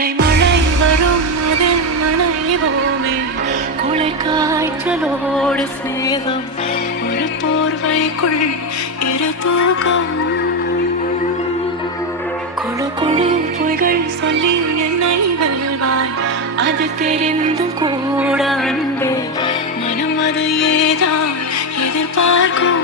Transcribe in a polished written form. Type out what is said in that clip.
அடைமழை வரும் அதில் நனைவோமே, குளிர் காய்ச்சலோடு சேதம், ஒரு போர்வைக்குள் இரு தூக்கம். குழு குழு பொய்கள் சொல்லி என்னை வெல்வாய், அது தெரிந்தும் கூட அன்பே, மனம் அது ஏதான் எதிர்பார்க்கும்.